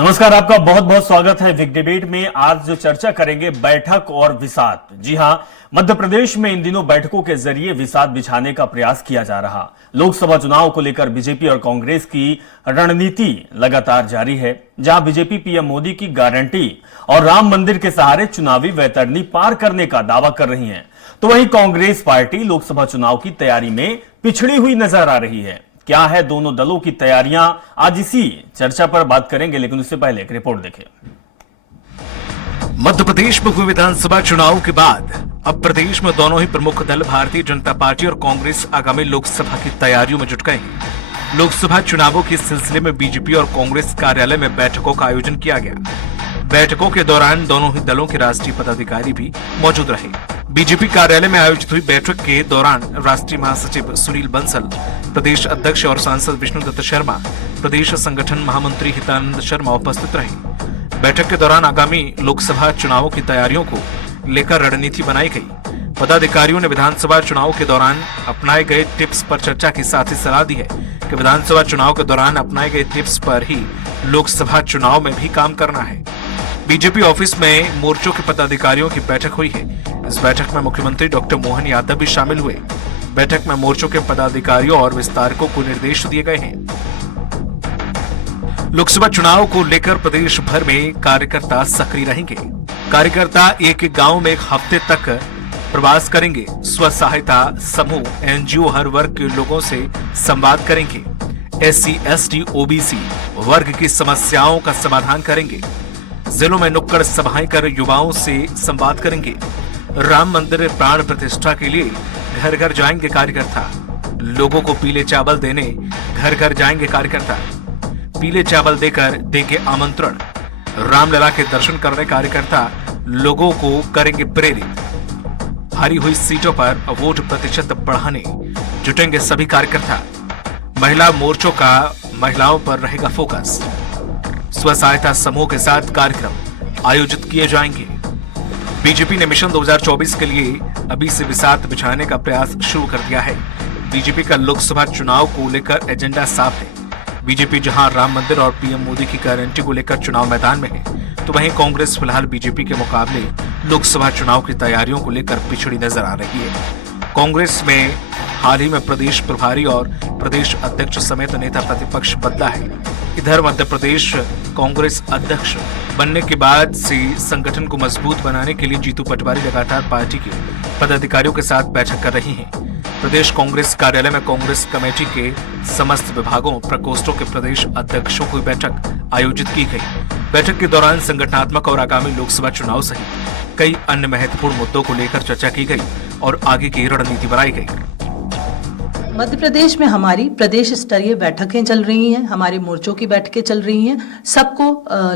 नमस्कार, आपका बहुत बहुत स्वागत है विग डिबेट में। आज जो चर्चा करेंगे बैठक और विसात। जी हां, मध्य प्रदेश में इन दिनों बैठकों के जरिए विसात बिछाने का प्रयास किया जा रहा। लोकसभा चुनाव को लेकर बीजेपी और कांग्रेस की रणनीति लगातार जारी है। जहां बीजेपी पीएम मोदी की गारंटी और राम मंदिर के सहारे चुनावी वैतरणी पार करने का दावा कर रही है, तो वहीं कांग्रेस पार्टी लोकसभा चुनाव की तैयारी में पिछड़ी हुई नजर आ रही है। क्या है दोनों दलों की तैयारियां, आज इसी चर्चा पर बात करेंगे, लेकिन उससे पहले एक रिपोर्ट देखें। मध्य प्रदेश में हुए विधानसभा चुनाव के बाद अब प्रदेश में दोनों ही प्रमुख दल भारतीय जनता पार्टी और कांग्रेस आगामी लोकसभा की तैयारियों में जुट गए हैं। लोकसभा चुनावों के सिलसिले में बीजेपी और कांग्रेस कार्यालय में बैठकों का आयोजन किया गया। बैठकों के दौरान दोनों ही दलों के राष्ट्रीय पदाधिकारी भी मौजूद रहे। बीजेपी कार्यालय में आयोजित हुई बैठक के दौरान राष्ट्रीय महासचिव सुनील बंसल, प्रदेश अध्यक्ष और सांसद विष्णुदत्त शर्मा, प्रदेश संगठन महामंत्री हितानंद शर्मा उपस्थित रहे। बैठक के दौरान आगामी लोकसभा चुनावों की तैयारियों को लेकर रणनीति बनाई गई। पदाधिकारियों ने विधानसभा चुनाव के दौरान अपनाए गए टिप्स पर चर्चा की, साथ ही सलाह दी है कि विधानसभा चुनाव के दौरान अपनाए गए टिप्स पर ही लोकसभा चुनाव में भी काम करना है। बीजेपी ऑफिस में मोर्चों के पदाधिकारियों की बैठक हुई है। इस बैठक में मुख्यमंत्री डॉक्टर मोहन यादव भी शामिल हुए। बैठक में मोर्चों के पदाधिकारियों और विस्तारकों को निर्देश दिए गए हैं। लोकसभा चुनाव को लेकर प्रदेश भर में कार्यकर्ता सक्रिय रहेंगे। कार्यकर्ता एक एक गांव में एक हफ्ते तक प्रवास करेंगे। स्व सहायता समूह, एनजीओ हर वर्ग के लोगों से संवाद करेंगे। SC, ST, OBC वर्ग की समस्याओं का समाधान करेंगे। जिलों में नुक्कड़ सभाएं कर युवाओं से संवाद करेंगे। राम मंदिर प्राण प्रतिष्ठा के लिए घर घर जाएंगे कार्यकर्ता। लोगों को पीले चावल देने घर घर जाएंगे कार्यकर्ता। पीले चावल देकर देंगे आमंत्रण। रामलला के दर्शन करने कार्यकर्ता लोगों को करेंगे प्रेरित। हारी हुई सीटों पर वोट प्रतिशत बढ़ाने जुटेंगे सभी कार्यकर्ता। महिला मोर्चों का महिलाओं पर रहेगा फोकस। स्व सहायता समूह के साथ कार्यक्रम आयोजित किए जाएंगे। बीजेपी ने मिशन 2024 के लिए अभी से विसात बिछाने का प्रयास शुरू कर दिया है। बीजेपी का लोकसभा चुनाव को लेकर एजेंडा साफ है। बीजेपी जहां राम मंदिर और पीएम मोदी की गारंटी को लेकर चुनाव मैदान में है, तो वहीं कांग्रेस फिलहाल बीजेपी के मुकाबले लोकसभा चुनाव की तैयारियों को लेकर पिछड़ी नजर आ रही है। कांग्रेस में हाल ही में प्रदेश प्रभारी और प्रदेश अध्यक्ष समेत नेता प्रतिपक्ष बदला है। इधर मध्य प्रदेश कांग्रेस अध्यक्ष बनने के बाद से संगठन को मजबूत बनाने के लिए जीतू पटवारी लगातार पार्टी के पदाधिकारियों के साथ बैठक कर रही हैं। प्रदेश कांग्रेस कार्यालय में कांग्रेस कमेटी के समस्त विभागों प्रकोष्ठों के प्रदेश अध्यक्षों की बैठक आयोजित की गई। बैठक के दौरान संगठनात्मक और आगामी लोकसभा चुनाव सहित कई अन्य महत्वपूर्ण मुद्दों को लेकर चर्चा की गई और आगे की रणनीति बनाई गई। मध्य प्रदेश में हमारी प्रदेश स्तरीय बैठकें चल रही हैं, हमारे मोर्चों की बैठकें चल रही हैं। सबको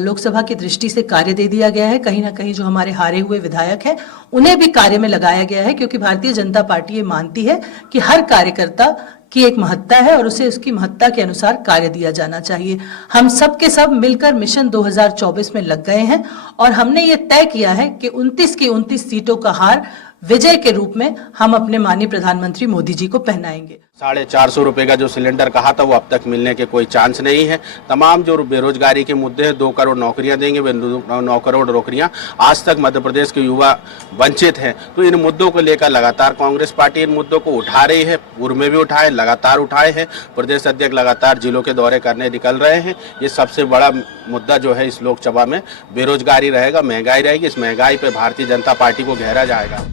लोकसभा की दृष्टि से कार्य दे दिया गया है। कहीं ना कहीं जो हमारे हारे हुए विधायक हैं उन्हें भी कार्य में लगाया गया है, क्योंकि भारतीय जनता पार्टी ये मानती है कि हर कार्यकर्ता की एक महत्ता है और उसे उसकी महत्ता के अनुसार कार्य दिया जाना चाहिए। हम सब के सब मिलकर मिशन 2024 में लग गए हैं और हमने ये तय किया है कि 29 की 29 सीटों का हार विजय के रूप में हम अपने माननीय प्रधानमंत्री मोदी जी को पहनाएंगे। 450 रुपए का जो सिलेंडर कहा था वो अब तक मिलने के कोई चांस नहीं है। तमाम जो बेरोजगारी के मुद्दे हैं, 2 करोड़ नौकरियां देंगे, 9 करोड़ नौकरियां। आज तक मध्य प्रदेश के युवा वंचित हैं, तो इन मुद्दों को लेकर लगातार कांग्रेस पार्टी इन मुद्दों को उठा रही है। पूर्व में भी उठाए, लगातार उठाए हैं। प्रदेश अध्यक्ष लगातार जिलों के दौरे करने निकल रहे हैं। ये सबसे बड़ा मुद्दा जो है इस लोकसभा में बेरोजगारी रहेगा, महंगाई रहेगी। इस महंगाई पर भारतीय जनता पार्टी को घेरा जाएगा।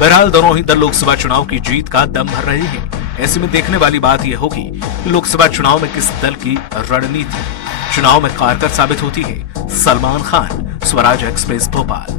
बहरहाल दोनों ही दल लोकसभा चुनाव की जीत का दम भर रहे हैं। ऐसे में देखने वाली बात यह होगी कि लोकसभा चुनाव में किस दल की रणनीति चुनाव में कारगर साबित होती है। सलमान खान, स्वराज एक्सप्रेस, भोपाल।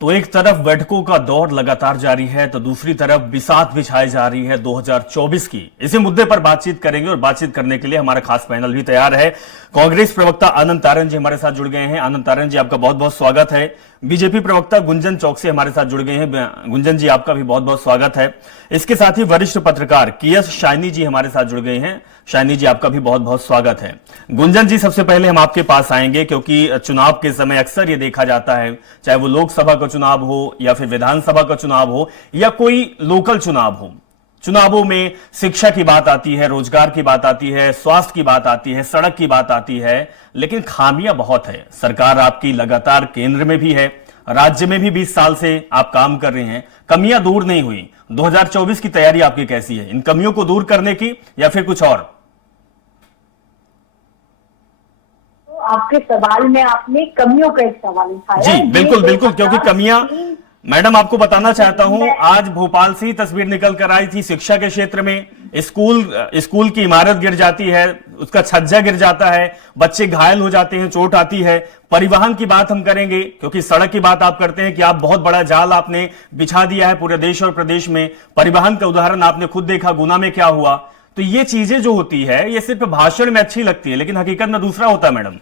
तो एक तरफ बैठकों का दौर लगातार जारी है, तो दूसरी तरफ बिसात बिछाई जा रही है 2024 की। इसी मुद्दे पर बातचीत करेंगे और बातचीत करने के लिए हमारा खास पैनल भी तैयार है। कांग्रेस प्रवक्ता आनंद तारण जी हमारे साथ जुड़ गए हैं। आनंद तारण जी, आपका बहुत बहुत स्वागत है। बीजेपी प्रवक्ता गुंजन चौकसी हमारे साथ जुड़ गए हैं। गुंजन जी, आपका भी बहुत बहुत स्वागत है। इसके साथ ही वरिष्ठ पत्रकार KS शाइनी जी हमारे साथ जुड़ गए हैं। शाइनी जी, आपका भी बहुत बहुत स्वागत है। गुंजन जी, सबसे पहले हम आपके पास आएंगे, क्योंकि चुनाव के समय अक्सर ये देखा जाता है, चाहे वो लोकसभा का चुनाव हो या फिर विधानसभा का चुनाव हो या कोई लोकल चुनाव हो, चुनावों में शिक्षा की बात आती है, रोजगार की बात आती है, स्वास्थ्य की बात आती है, सड़क की बात आती है, लेकिन खामियां बहुत है। सरकार आपकी लगातार केंद्र में भी है, राज्य में भी 20 साल से आप काम कर रहे हैं, कमियां दूर नहीं हुई। 2024 की तैयारी आपकी कैसी है, इन कमियों को दूर करने की या फिर कुछ और? तो आपके सवाल में आपने कमियों का एक सवाल उठाया। जी बिल्कुल बिल्कुल, क्योंकि कमियां, मैडम आपको बताना चाहता हूं, आज भोपाल से ही तस्वीर निकल कर आई थी। शिक्षा के क्षेत्र में स्कूल की इमारत गिर जाती है, उसका छज्जा गिर जाता है, बच्चे घायल हो जाते हैं, चोट आती है। परिवहन की बात हम करेंगे, क्योंकि सड़क की बात आप करते हैं कि आप बहुत बड़ा जाल आपने बिछा दिया है पूरे देश और प्रदेश में। परिवहन का उदाहरण आपने खुद देखा, गुना में क्या हुआ। तो ये चीजें जो होती है, ये सिर्फ भाषण में अच्छी लगती है, लेकिन हकीकत में दूसरा होता है। मैडम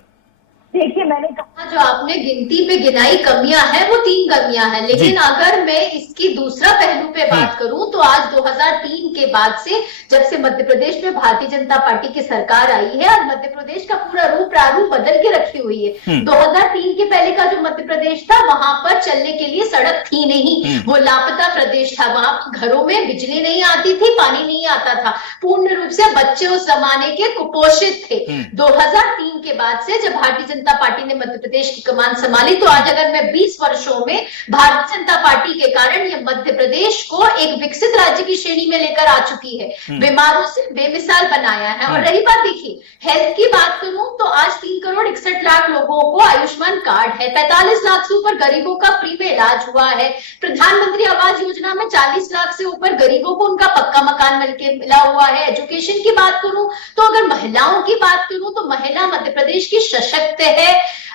देखिए, मैंने कहा जो आपने गिनती में गिनाई कमियां हैं वो 3 कमियां हैं, लेकिन अगर मैं इसकी दूसरा पहलू पे बात करूं तो आज 2003 के बाद से, जब से मध्य प्रदेश में भारतीय जनता पार्टी की सरकार आई है, आज मध्य प्रदेश का पूरा रूप प्रारूप बदल के रखी हुई है। 2003 के पहले का जो मध्य प्रदेश था, वहां पर चलने के लिए सड़क थी नहीं, वो लापता प्रदेश था। वहां घरों में बिजली नहीं आती थी, पानी नहीं आता था, पूर्ण रूप से बच्चे उस जमाने के कुपोषित थे। 2003 के बाद से जब भारतीय जनता पार्टी ने मध्य प्रदेश की कमान संभाली, तो आज अगर मैं 20 वर्षों में भारतीय जनता पार्टी के कारण ये मध्य प्रदेश को एक विकसित राज्य की श्रेणी में लेकर आ चुकी है, बीमारों से बेमिसाल बनाया है। और रही बात, देखिए हेल्थ की बात करूं तो आज 3 करोड़ 61 लाख लोगों को आयुष्मान कार्ड है, 45 लाख से ऊपर गरीबों का फ्री में इलाज हुआ है। प्रधानमंत्री आवास योजना में 40 लाख से ऊपर गरीबों को उनका पक्का मकान मिला हुआ है। एजुकेशन की बात करूं तो, अगर महिलाओं की बात करूं तो महिला मध्य प्रदेश की सशक्त है।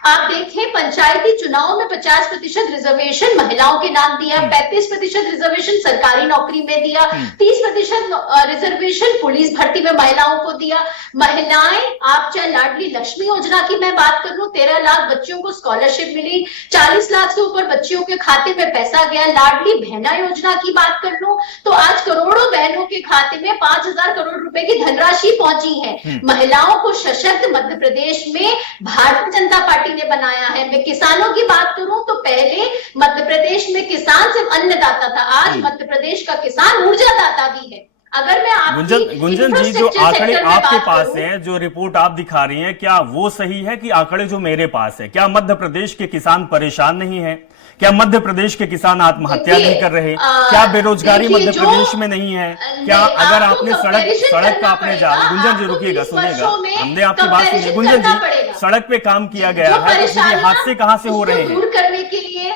आप देखें, पंचायती चुनाव में 50% रिजर्वेशन महिलाओं के नाम दिया, 35% रिजर्वेशन सरकारी नौकरी में दिया, 30% रिजर्वेशन पुलिस भर्ती में महिलाओं को दिया। महिलाएं, आप चाहे लाडली लक्ष्मी योजना की मैं बात कर लूं, 13 लाख बच्चियों को स्कॉलरशिप मिली, 40 लाख से ऊपर बच्चियों के खाते में पैसा गया। लाडली बहना योजना की बात कर लूं तो आज करोड़ों बहनों के खाते में 5,000 करोड़ रुपए की धनराशि पहुंची है। महिलाओं को सशक्त मध्य प्रदेश में भारतीय जनता पार्टी ने बनाया है। मैं किसानों की बात करूं तो पहले मध्य प्रदेश में किसान सिर्फ अन्नदाता था, आज मध्य प्रदेश का किसान ऊर्जादाता भी है। अगर मैं गुंजन जी, जो आंकड़े आपके पास हैं, जो रिपोर्ट आप दिखा रही हैं, क्या वो सही है कि आंकड़े जो मेरे पास है? क्या मध्य प्रदेश के किसान परेशान नहीं है? क्या मध्य प्रदेश के किसान आत्महत्या नहीं कर रहे? क्या बेरोजगारी मध्य प्रदेश में नहीं है? क्या अगर आपने सड़क का आपने गुंजन जी रुकिएगा, सुनिएगा, हमने आपकी बात सुनी। गुंजन जी, सड़क पे काम किया गया है, तो ये हादसे कहां से हो रहे हैं? दूर करने के लिए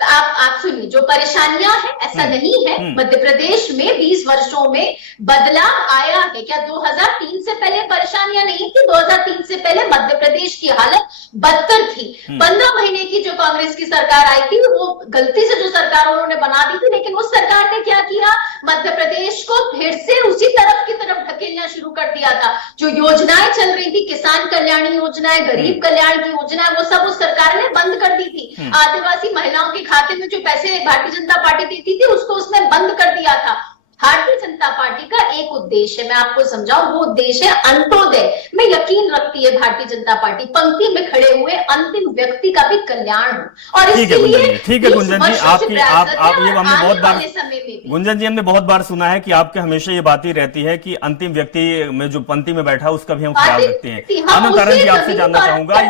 आप सुनिए, जो परेशानियां हैं ऐसा नहीं है, मध्य प्रदेश में 20 वर्षों में बदलाव आया है। क्या 2003 से पहले परेशानियां नहीं थी? 2003 से पहले मध्य प्रदेश की हालत बदतर थी। 15 महीने की जो कांग्रेस की सरकार आई थी, वो गलती से जो सरकार उन्होंने बना दी थी, लेकिन उस सरकार ने क्या किया, मध्य प्रदेश को फिर से उसी तरफ की तरफ ढकेलना शुरू कर दिया था। जो योजनाएं चल रही थी, किसान कल्याण योजना, गरीब कल्याण की योजना, वो सब उस सरकार ने बंद कर दी थी। आदिवासी महिलाओं के खाते में जो पैसे भारतीय जनता पार्टी देती थी, उसको उसने बंद कर दिया था। भारतीय जनता पार्टी का एक उद्देश्य है, मैं आपको समझाऊं, वो उद्देश्य है अंत्योदय में यकीन रखती है भारतीय जनता पार्टी, पंक्ति में खड़े हुए अंतिम व्यक्ति का भी कल्याण हो। और ठीक है गुंजन जी, ठीक है गुंजन जी, आप ये हमने बहुत बार, गुंजन जी हमने बहुत बार सुना है कि आपके हमेशा ये बात ही रहती है कि अंतिम व्यक्ति में जो पंक्ति में बैठा उसका भी हम ख्याल रखते हैं। आनंद तारण जी, आपसे जानना चाहूंगा,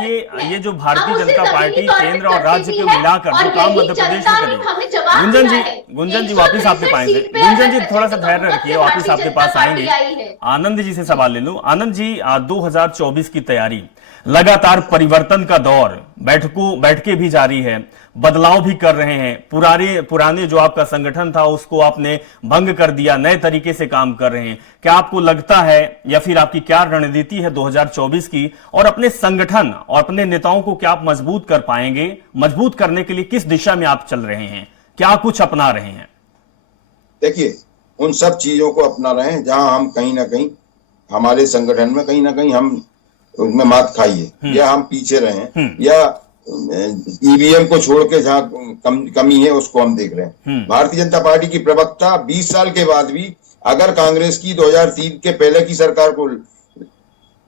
ये जो भारतीय जनता पार्टी केंद्र और राज्य को मिलाकर जो काम मध्य प्रदेश में करेगी, गुंजन जी वापिस आपके पास, गुंजन जी थोड़ा सा धैर्य रखिए, वापिस आपके पास आएंगे। आनंद जी से सवाल ले लूं। आनंद जी, 2024 की तैयारी, लगातार परिवर्तन का दौर, बैठकें भी जारी है, बदलाव भी कर रहे हैं, पुराने जो आपका संगठन था उसको आपने भंग कर दिया, नए तरीके से काम कर रहे हैं। क्या आपको लगता है, या फिर आपकी क्या रणनीति है 2024 की, और अपने संगठन और अपने नेताओं को क्या आप मजबूत कर पाएंगे? मजबूत करने के लिए किस दिशा में आप चल रहे हैं, क्या कुछ अपना रहे हैं? देखिए, उन सब चीजों को अपना रहे हैं जहां हम कहीं ना कहीं हमारे संगठन में कहीं ना कहीं हम उनमें मात खाई है, या हम पीछे रहे हैं, या ईवीएम को छोड़ के जहां कमी है उसको हम देख रहे हैं। भारतीय जनता पार्टी की प्रवक्ता 20 साल के बाद भी अगर कांग्रेस की 2003 के पहले की सरकार को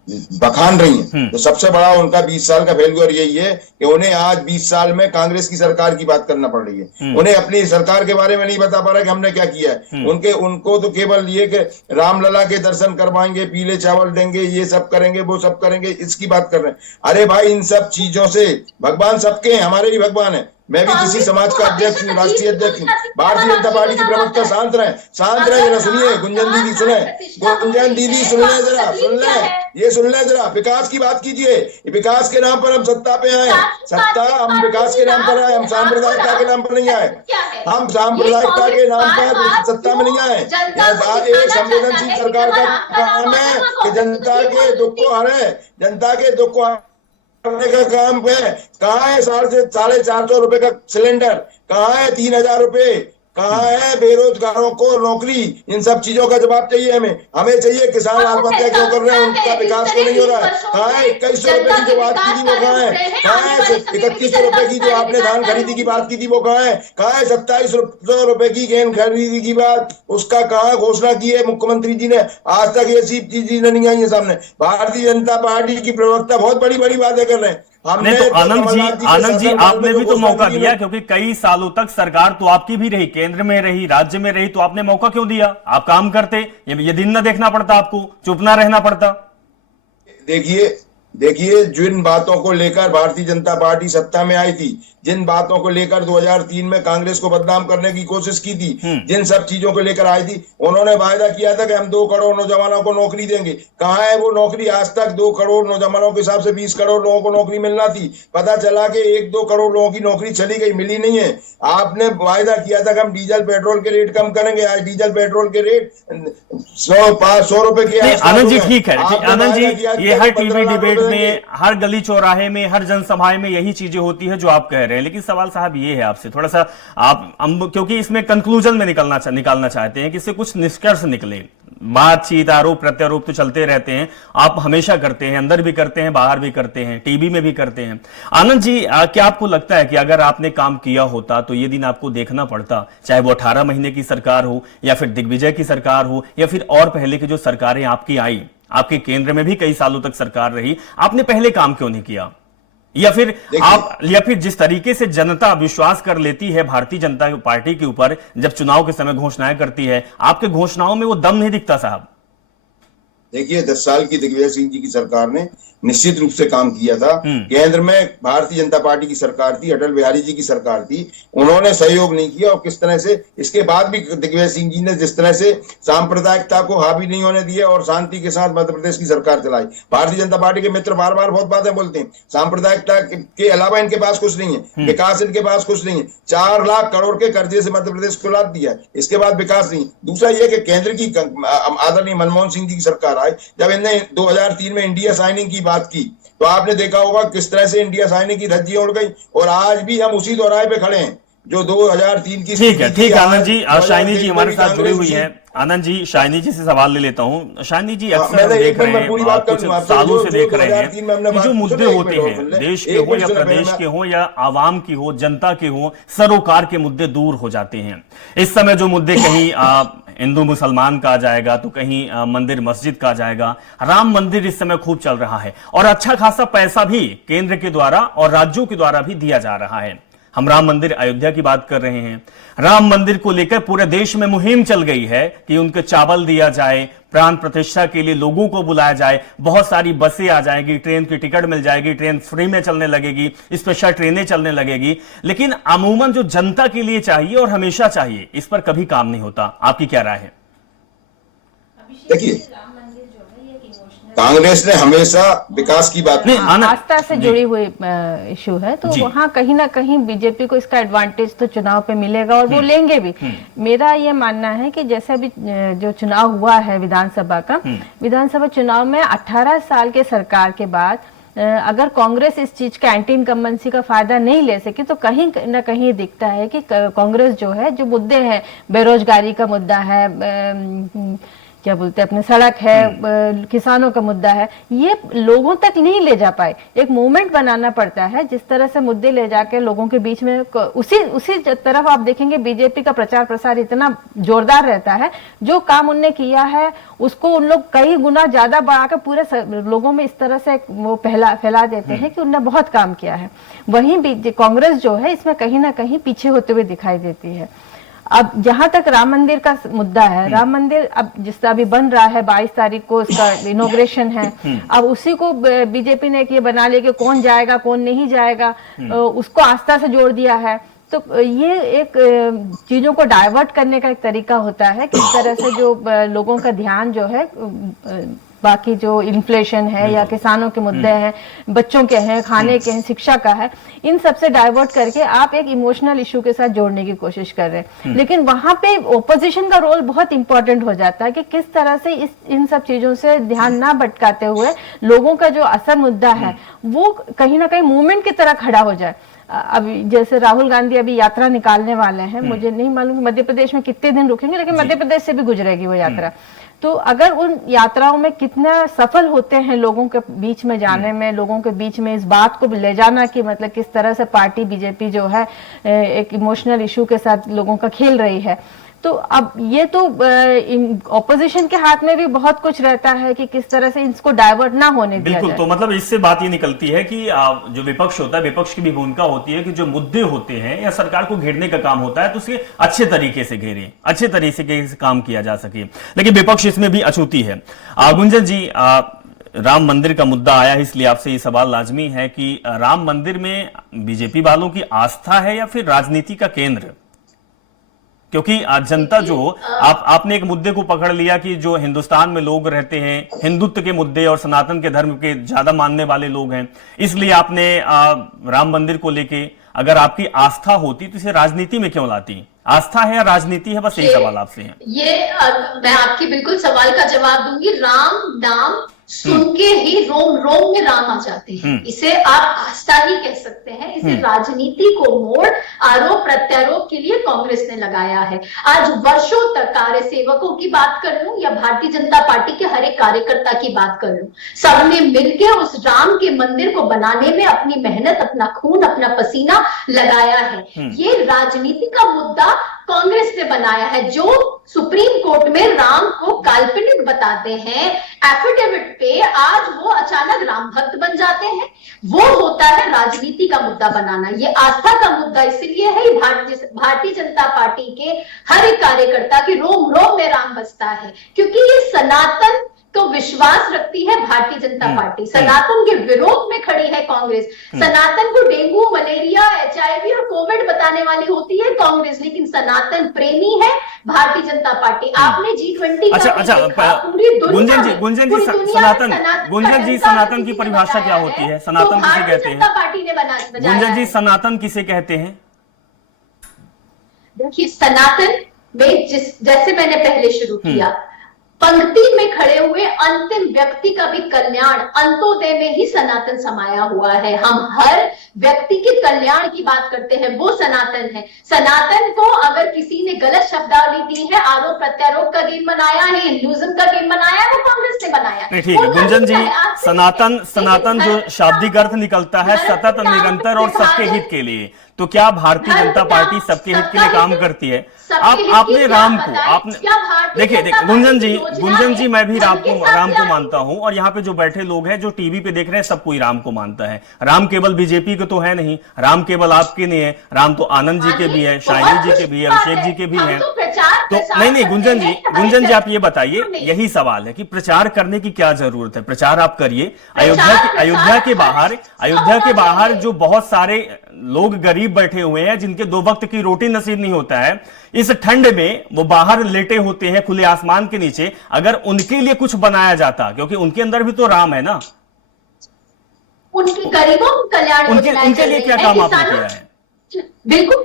बखान रही हैं। तो सबसे बड़ा उनका 20 साल का फेल्यूर यही है कि उन्हें आज 20 साल में कांग्रेस की सरकार की बात करना पड़ रही है। उन्हें अपनी सरकार के बारे में नहीं बता पा रहा कि हमने क्या किया है। उनको तो केवल ये कि रामलला के दर्शन करवाएंगे, पीले चावल देंगे, ये सब करेंगे, वो सब करेंगे, इसकी बात कर रहे हैं। अरे भाई, इन सब चीजों से भगवान सबके हैं, हमारे भी भगवान है। मैं भी किसी समाज का अध्यक्ष हूँ, राष्ट्रीय अध्यक्ष हूँ। भारतीय जनता पार्टी की प्रवक्ता शांत रहे जरा, सुनिए गुंजन दीदी, गुंजन दीदी सुन ले जरा, सुन ले जरा। विकास की बात कीजिए। विकास के नाम पर हम सत्ता पे आए, हम विकास के नाम पर आए, हम सांप्रदायिकता के नाम पर नहीं आए। हम सांप्रदायिकता के नाम पर सत्ता में नहीं आए। एक संवेदनशील सरकार का काम है कि जनता के दुख को हरे, जनता के दुख को करने का काम है। कहाँ है 450 रुपए का सिलेंडर? कहाँ है 3000 रुपए? कहाँ है बेरोजगारों को नौकरी? इन सब चीजों का जवाब चाहिए हमें चाहिए। किसान आत्महत्या क्यों कर रहे हैं? उनका विकास क्यों नहीं हो रहा है? कहाँ है 2100 रुपए की जो बात की थी वो कहाँ है? कहाँ है 3100 रुपए की जो आपने धान खरीदी की बात की थी वो कहाँ है? कहाँ है 2700 रुपए की गेहूं खरीदी की बात? उसका कहाँ घोषणा की है मुख्यमंत्री जी ने? आज तक ये सब चीजें नहीं आई है सामने। भारतीय जनता पार्टी की प्रवक्ता बहुत बड़ी बड़ी बातें कर रहे हैं। नहीं तो आनंद जी आपने भी तो मौका दिया, क्योंकि कई सालों तक सरकार तो आपकी भी रही, केंद्र में रही, राज्य में रही, तो आपने मौका क्यों दिया? आप काम करते, ये दिन न देखना पड़ता, आपको चुप ना रहना पड़ता। देखिए जिन बातों को लेकर भारतीय जनता पार्टी सत्ता में आई थी, जिन बातों को लेकर 2003 में कांग्रेस को बदनाम करने की कोशिश की थी, जिन सब चीजों को लेकर आई थी, उन्होंने वायदा किया था कि हम 2 करोड़ नौजवानों को नौकरी देंगे। कहाँ है वो नौकरी? आज तक 2 करोड़ नौजवानों के हिसाब से 20 करोड़ लोगों को नौकरी मिलना थी। पता चला कि 1-2 करोड़ लोगों की नौकरी चली गई, मिली नहीं है। आपने वायदा किया था कि हम डीजल पेट्रोल के रेट कम करेंगे। आज डीजल पेट्रोल के रेट 100 रुपए के। आनंद जी ठीक है, आनंद जी, ये हर टीवी डिबेट में, हर गली चौराहे में, हर जनसभाएं में यही चीजें होती है जो आप कह रहे हैं। लेकिन सवाल साहब ये है आपसे थोड़ा सा, क्योंकि इसमें कंक्लूजन में निकालना चाहते हैं कि इससे कुछ निष्कर्ष निकले। बातचीत, आरोप प्रत्यारोप तो चलते रहते हैं, आप हमेशा करते हैं, अंदर भी करते हैं, बाहर भी करते हैं, टीवी में भी करते हैं। आनंद जी, क्या आपको लगता है कि अगर आपने काम किया होता तो ये दिन आपको देखना पड़ता, चाहे वो 18 महीने की सरकार हो या फिर दिग्विजय की सरकार हो या फिर और पहले की जो सरकारें आपकी आई, आपके केंद्र में भी कई सालों तक सरकार रही, आपने पहले काम क्यों नहीं किया? या फिर जिस तरीके से जनता विश्वास कर लेती है भारतीय जनता पार्टी के ऊपर जब चुनाव के समय घोषणाएं करती है, आपके घोषणाओं में वो दम नहीं दिखता साहब? देखिए 10 साल की दिग्विजय सिंह जी की सरकार ने निश्चित रूप से काम किया था। केंद्र में भारतीय जनता पार्टी की सरकार थी, अटल बिहारी जी की सरकार थी, उन्होंने सहयोग नहीं किया। और किस तरह से इसके बाद भी दिग्विजय सिंह जी ने जिस तरह से सांप्रदायिकता को हावी नहीं होने दिया और शांति के साथ मध्य प्रदेश की सरकार चलाई। भारतीय जनता पार्टी के मित्र बार बार बहुत बातें बोलते हैं, सांप्रदायिकता के अलावा इनके पास कुछ नहीं है, विकास इनके पास कुछ नहीं है। 4 लाख करोड़ के कर्जे से मध्य प्रदेश को लाद दिया है, इसके बाद विकास नहीं। दूसरा यह कि केंद्र की आदरणीय मनमोहन सिंह जी की सरकार आई, जब इन्हें 2003 में इंडिया साइनिंग की बात की तो आपने देखा होगा किस तरह से इंडिया साइनिंग की धज्जियां उड़ गई। और आज भी हम उसी दोराहे पे खड़े हैं जो 2003 की। ठीक है आनंद जी, शाइनी जी हमारे साथ जुड़ी हुई है। आनंद जी, शाइनी जी से सवाल ले लेता हूं। शाइनी जी, अक्सर देख रहे हैं, कुछ सालों से देख रहे हैं कि जो मुद्दे होते हैं देश के हो या प्रदेश के हो या आवाम की हो, जनता के हो, सरोकार के मुद्दे दूर हो जाते हैं। इस समय जो मुद्दे कहीं हिंदू मुसलमान का आ जाएगा तो कहीं मंदिर मस्जिद का आ जाएगा। राम मंदिर इस समय खूब चल रहा है और अच्छा खासा पैसा भी केंद्र के द्वारा और राज्यों के द्वारा भी दिया जा रहा है। हम राम मंदिर अयोध्या की बात कर रहे हैं। राम मंदिर को लेकर पूरे देश में मुहिम चल गई है कि उनको चावल दिया जाए, प्राण प्रतिष्ठा के लिए लोगों को बुलाया जाए, बहुत सारी बसें आ जाएगी, ट्रेन की टिकट मिल जाएगी, ट्रेन फ्री में चलने लगेगी, स्पेशल ट्रेनें चलने लगेगी। लेकिन अमूमन जो जनता के लिए चाहिए और हमेशा चाहिए, इस पर कभी काम नहीं होता। आपकी क्या राय है? देखिए, कांग्रेस ने हमेशा विकास की बात नहीं, आस्था से जुड़ी हुई इशू है, तो वहाँ कहीं ना कहीं बीजेपी को इसका एडवांटेज तो चुनाव पे मिलेगा और वो लेंगे भी। मेरा ये मानना है कि जैसे अभी जो चुनाव हुआ है विधानसभा का, विधानसभा चुनाव में 18 साल के सरकार के बाद अगर कांग्रेस इस चीज का एंटी इनकम्बेंसी का फायदा नहीं ले सकी तो कहीं ना कहीं दिखता है कि कांग्रेस जो है, जो मुद्दे हैं, बेरोजगारी का मुद्दा है, क्या बोलते हैं अपने सड़क है, किसानों का मुद्दा है, ये लोगों तक नहीं ले जा पाए। एक मूवमेंट बनाना पड़ता है, जिस तरह से मुद्दे ले जाके लोगों के बीच में, उसी तरफ आप देखेंगे बीजेपी का प्रचार प्रसार इतना जोरदार रहता है, जो काम उनने किया है उसको उन लोग कई गुना ज्यादा बढ़ाकर पूरे लोगों में इस तरह से वो फैला देते हैं कि उनने बहुत काम किया है। वहीं कांग्रेस जो है इसमें कहीं ना कहीं पीछे होते हुए दिखाई देती है। अब जहां तक राम मंदिर का मुद्दा है, राम मंदिर अब जिस तरह अभी बन रहा है, 22 तारीख को इसका इनॉग्रेशन है, अब उसी को बीजेपी ने ये बना लिया कि कौन जाएगा कौन नहीं जाएगा, उसको आस्था से जोड़ दिया है। तो ये एक चीजों को डाइवर्ट करने का एक तरीका होता है, किस तरह से जो लोगों का ध्यान जो है बाकी जो इन्फ्लेशन है या किसानों के मुद्दे हैं, बच्चों के हैं, खाने के हैं, शिक्षा का है, इन सब से डाइवर्ट करके आप एक इमोशनल इशू के साथ जोड़ने की कोशिश कर रहे हैं। लेकिन वहां पे ओपोजिशन का रोल बहुत इंपॉर्टेंट हो जाता है कि किस तरह से इन सब चीजों से ध्यान ना भटकाते हुए लोगों का जो असल मुद्दा है वो कहीं ना कहीं मूवमेंट की तरह खड़ा हो जाए। अभी जैसे राहुल गांधी अभी यात्रा निकालने वाले हैं, मुझे नहीं मालूम मध्य प्रदेश में कितने दिन रुकेंगे, लेकिन मध्य प्रदेश से भी गुजरेगी वो यात्रा। तो अगर उन यात्राओं में कितना सफल होते हैं लोगों के बीच में जाने में, लोगों के बीच में इस बात को ले जाना कि मतलब किस तरह से पार्टी बीजेपी जो है एक इमोशनल इशू के साथ लोगों का खेल रही है, तो अब ये तो ऑपोजिशन के हाथ में भी बहुत कुछ रहता है कि किस तरह से इसको डाइवर्ट ना होने दिया बिल्कुल जाए। तो मतलब इससे बात ये निकलती है कि जो विपक्ष होता है, विपक्ष की भी भूमिका होती है कि जो मुद्दे होते हैं या सरकार को घेरने का काम होता है तो उसे अच्छे तरीके से घेरे, अच्छे तरीके से काम किया जा सके, लेकिन विपक्ष इसमें भी अछूती है। गुंजन जी, राम मंदिर का मुद्दा आया है, इसलिए आपसे ये सवाल लाजमी है कि राम मंदिर में बीजेपी वालों की आस्था है या फिर राजनीति का केंद्र? क्योंकि जनता जो आपने एक मुद्दे को पकड़ लिया कि जो हिंदुस्तान में लोग रहते हैं, हिंदुत्व के मुद्दे और सनातन के धर्म के ज्यादा मानने वाले लोग हैं, इसलिए आपने राम मंदिर को लेके अगर आपकी आस्था होती तो इसे राजनीति में क्यों लाती? आस्था है या राजनीति है, बस यही सवाल आपसे है। ये मैं आपकी बिल्कुल सवाल का जवाब दूंगी। राम नाम सुन के ही रोम रोम में राम आ जाते हैं, इसे आप आस्था ही कह सकते हैं। इसे राजनीति को मोड़ आरोप प्रत्यारोप के लिए कांग्रेस ने लगाया है। आज वर्षों तक कार्य सेवकों की बात कर लूं या भारतीय जनता पार्टी के हर एक कार्यकर्ता की बात कर लूं, सबने मिलकर उस राम के मंदिर को बनाने में अपनी मेहनत, अपना खून, अपना पसीना लगाया है। ये राजनीति का मुद्दा कांग्रेस ने बनाया है। जो सुप्रीम कोर्ट में राम को काल्पनिक बताते हैं एफिडेविट पे, आज वो अचानक राम भक्त बन जाते हैं। वो होता है राजनीति का मुद्दा बनाना। ये आस्था का मुद्दा इसलिए है, भारतीय जनता पार्टी के हर एक कार्यकर्ता के रोम रोम में राम बसता है, क्योंकि ये सनातन तो विश्वास रखती है भारतीय जनता पार्टी, सनातन के विरोध में खड़ी है कांग्रेस। सनातन को डेंगू, मलेरिया, HIV और कोविड बताने वाली होती है कांग्रेस, लेकिन सनातन प्रेमी है भारतीय जनता पार्टी। आपने G20 सनातन की परिभाषा क्या होती है? सनातन किसे कहते हैं? पार्टी ने गुंजन जी, सनातन किसे कहते हैं? देखिए, सनातन में जैसे मैंने पहले शुरू किया, पंक्ति में खड़े हुए अंतिम व्यक्ति का भी कल्याण, अंत्योदय में ही सनातन समाया हुआ है। हम हर व्यक्ति के कल्याण की बात करते हैं, वो सनातन है। सनातन को अगर किसी ने गलत शब्दावली दी है, आरोप प्रत्यारोप का गेम बनाया है, हिंदुइज्म का गेम बनाया है, वो कांग्रेस ने बनाया। ठीक है गुंजन जी, सनातन जो शाब्दिक अर्थ निकलता है सतत, निरंतर और सबके हित के लिए, तो क्या भारतीय जनता पार्टी सबके हित के लिए काम करती है? आपने राम को, आपने देखिए गुंजन जी, मैं भी राम को मानता हूं, और यहाँ पे जो बैठे लोग हैं, जो टीवी पे देख रहे हैं, सब कोई राम को मानता है। राम केवल बीजेपी के तो है नहीं, राम केवल आपके नहीं है, राम तो आनंद जी के भी है, शाइनी जी के भी है, अभिषेक जी के भी हैं। तो नहीं गुंजन जी आप ये बताइए, यही सवाल है कि प्रचार करने की क्या जरूरत है? प्रचार आप करिए। अयोध्या के बाहर जो बहुत सारे लोग गरीब बैठे हुए हैं, जिनके 2 वक्त की रोटी नसीब नहीं होता है, इस ठंड में वो बाहर लेटे होते हैं खुले आसमान के नीचे, अगर उनके लिए कुछ बनाया जाता, क्योंकि उनके अंदर भी तो राम है ना, उनके गरीबों का कल्याण, उनके लिए क्या काम आपने किया है? बिल्कुल,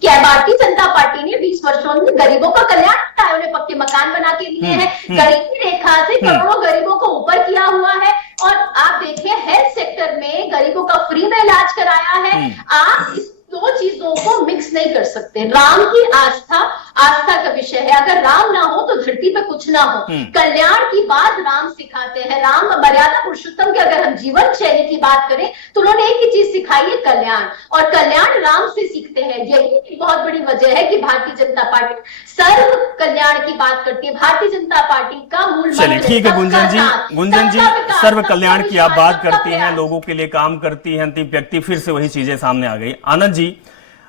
क्या भारतीय जनता पार्टी ने 20 वर्षों में गरीबों का कल्याण किया है, उन्हें पक्के मकान बना के दिए हैं, गरीबी रेखा से करोड़ों गरीबों को ऊपर किया हुआ है। और आप देखिए, हेल्थ सेक्टर में गरीबों का फ्री में इलाज कराया है। आप इस 2 चीजों को मिक्स नहीं कर सकते। राम की आस्था आस्था का विषय है। अगर राम ना हो तो धरती पे कुछ ना हो। कल्याण की बात राम सिखाते हैं। राम मर्यादा पुरुषोत्तम के अगर हम जीवन शैली की बात करें तो उन्होंने एक ही चीज सिखाई है, कल्याण, और कल्याण राम से सीखते हैं। यही एक बहुत बड़ी वजह है कि भारतीय जनता पार्टी सर्व कल्याण की बात करती है। भारतीय जनता पार्टी का मूल चलिए ठीक है गुंजन जी सर्व कल्याण की आप बात करती हैं, लोगों के लिए काम करती हैं, अंतिम व्यक्ति, फिर से वही चीजें सामने आ गई। आनंद जी,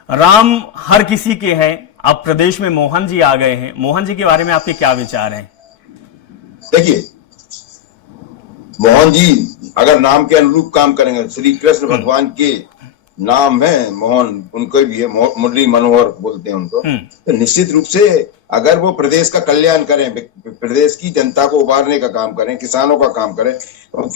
राम हर किसी के हैं, अब प्रदेश में मोहन जी आ गए हैं, मोहन जी के बारे में आपके क्या विचार हैं? देखिए, मोहन जी अगर नाम के अनुरूप काम करेंगे, श्री कृष्ण भगवान के नाम है मोहन, उनको भी है, मुरली मनोहर बोलते हैं उनको, तो निश्चित रूप से अगर वो प्रदेश का कल्याण करें, प्रदेश की जनता को उबारने का काम करें, किसानों का काम करें, और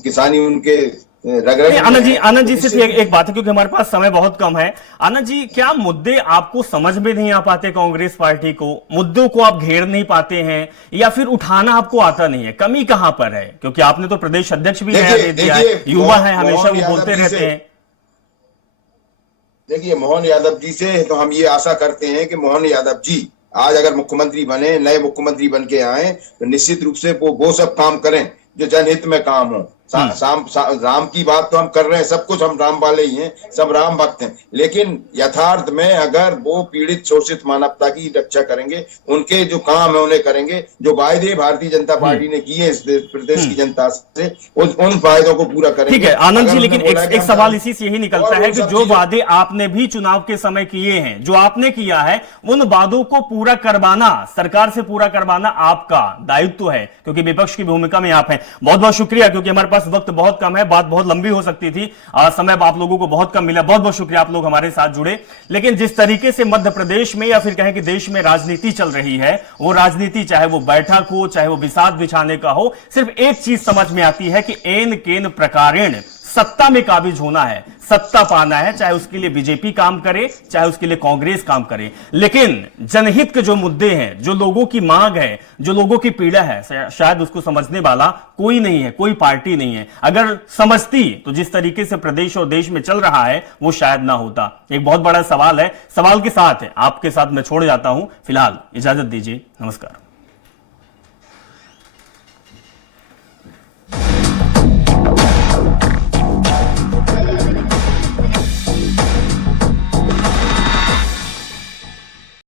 किसानी उनके आनंद जी सिर्फ एक बात है, क्योंकि हमारे पास समय बहुत कम है। आनंद जी, क्या मुद्दे आपको समझ में नहीं आ पाते? कांग्रेस पार्टी को मुद्दों को आप घेर नहीं पाते हैं, या फिर उठाना आपको आता नहीं है? कमी कहां पर है? क्योंकि आपने तो प्रदेश अध्यक्ष भी नया दे दिया है, युवा है, हमेशा वो बोलते रहते हैं। देखिए, मोहन यादव जी से तो हम ये आशा करते हैं कि मोहन यादव जी आज अगर मुख्यमंत्री बने, नए मुख्यमंत्री बन के आए, तो निश्चित रूप से वो सब काम करें जो जनहित में काम हो। राम की बात तो हम कर रहे हैं, सब कुछ हम राम वाले ही हैं, सब राम भक्त हैं, लेकिन यथार्थ में अगर वो पीड़ित शोषित मानवता की रक्षा करेंगे, उनके जो काम है उन्हें करेंगे, जो वायदे भारतीय जनता पार्टी ने किए इस प्रदेश की जनता से, उन वायदों को पूरा करेंगे। ठीक है आनंद जी, लेकिन एक सवाल इसी से यही निकलता है कि जो वादे आपने भी चुनाव के समय किए हैं, जो आपने किया है, उन वादों को पूरा करवाना, सरकार से पूरा करवाना आपका दायित्व है, क्योंकि विपक्ष की भूमिका में आप हैं। बहुत बहुत शुक्रिया, क्योंकि हमारे पास वक्त बहुत कम है, बात बहुत लंबी हो सकती थी, समय आप लोगों को बहुत कम मिला। बहुत बहुत शुक्रिया, आप लोग हमारे साथ जुड़े। लेकिन जिस तरीके से मध्य प्रदेश में या फिर कहें कि देश में राजनीति चल रही है, वो राजनीति चाहे वो बैठक हो, चाहे वो विसात बिछाने का हो, सिर्फ एक चीज समझ में आती है कि एन केन प्रकारेण सत्ता में काबिज होना है, सत्ता पाना है, चाहे उसके लिए बीजेपी काम करे, चाहे उसके लिए कांग्रेस काम करे। लेकिन जनहित के जो मुद्दे हैं, जो लोगों की मांग है, जो लोगों की पीड़ा है, शायद उसको समझने वाला कोई नहीं है, कोई पार्टी नहीं है। अगर समझती तो जिस तरीके से प्रदेश और देश में चल रहा है वो शायद ना होता। एक बहुत बड़ा सवाल है, सवाल के साथ आपके साथ मैं छोड़ जाता हूं। फिलहाल इजाजत दीजिए, नमस्कार।